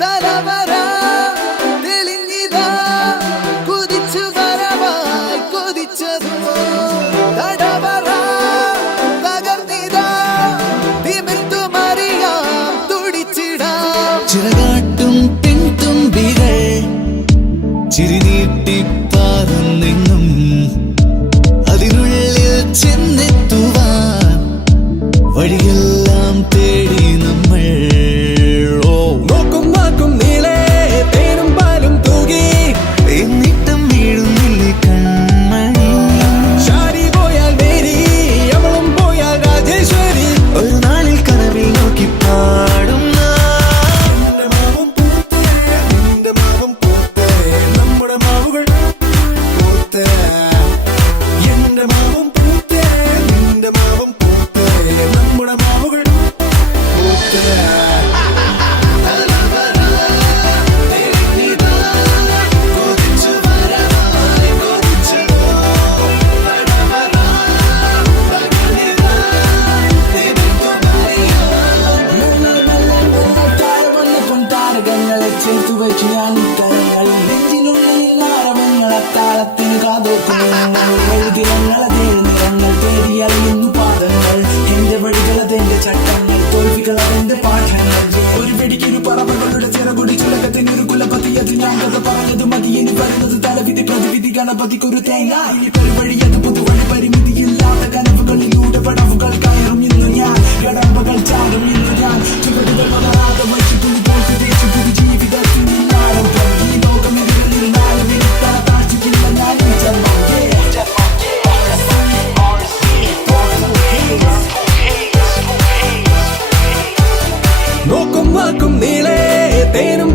തലവര തെളിഞ്ഞിതാ കുതിച്ചു വരവായി കൊതിച്ചതോ തടവറ തകർന്നിതാ തിമിർത്തു മറിയാം തുടിച്ചിടാം ചിറകാട്ടും പെൺതുമ്പികൾ ചിരിനീട്ടി പാറുന്നെങ്ങും അതിനുള്ളിൽ ചെന്നെത്തുവാൻ വഴിയെല്ലാം തേടി നമ്മൾ നോക്കും നീളെ തേനും പാലും തൂകി എന്നിട്ടും വീഴുന്നില്ലേ കൺമണി ശാരി പോയാൽ മേരി അവളും പോയാൽ രാജേശ്വരി ഒരു നാളിൽ കനവിൽ നോക്കി പാടും ചേർത്തു വെച്ചു ഞാൻ ഇക്കരങ്ങളിൽ നെഞ്ചിനുള്ളിൽ നാരവങ്ങളത്താളത്തിന് കാതോർക്കുന്നു നിറങ്ങൾ തേടി അറിയുന്നു പാദങ്ങൾ എന്റെ വഴികളതെന്റെ ചട്ടങ്ങൾ തോൽവികളതെന്റെ പാഠങ്ങൾ ഒരു വെടിക്കൊരു പറവകളുടെ ചിറകുടി ചുലകത്തിനൊരു കുലപതി അത് ഞാൻ കഥ പറഞ്ഞത് മതി ഇനി വരുന്നത് തലവിധി പ്രതിവിധി ഗണപതിക്കൊരു തേങ്ങ ഇനി പരിവഴി അത് പുതുവഴി പരിമിതിയില്ലാത്ത കനവുകളിലൂടെ പടവുകൾ കയറും ഇന്നു ഞാൻ കടമ്പകൾ ചാടും ഇന്നു ഞാൻ ചുവടുകൾ വളരാതെ വച്ചു തുണി പോൽക്ക് തേച്ചു പുതു ജീവിതത്തിൽ നിന്നാരംഭം ഈ ലോകമെതിരിൽ നാലും ഇരുത്താൻ താഴ്ചിക്കില്ല ഞാൻ ഈ ജന്മം നോക്കും നീളെ തേനും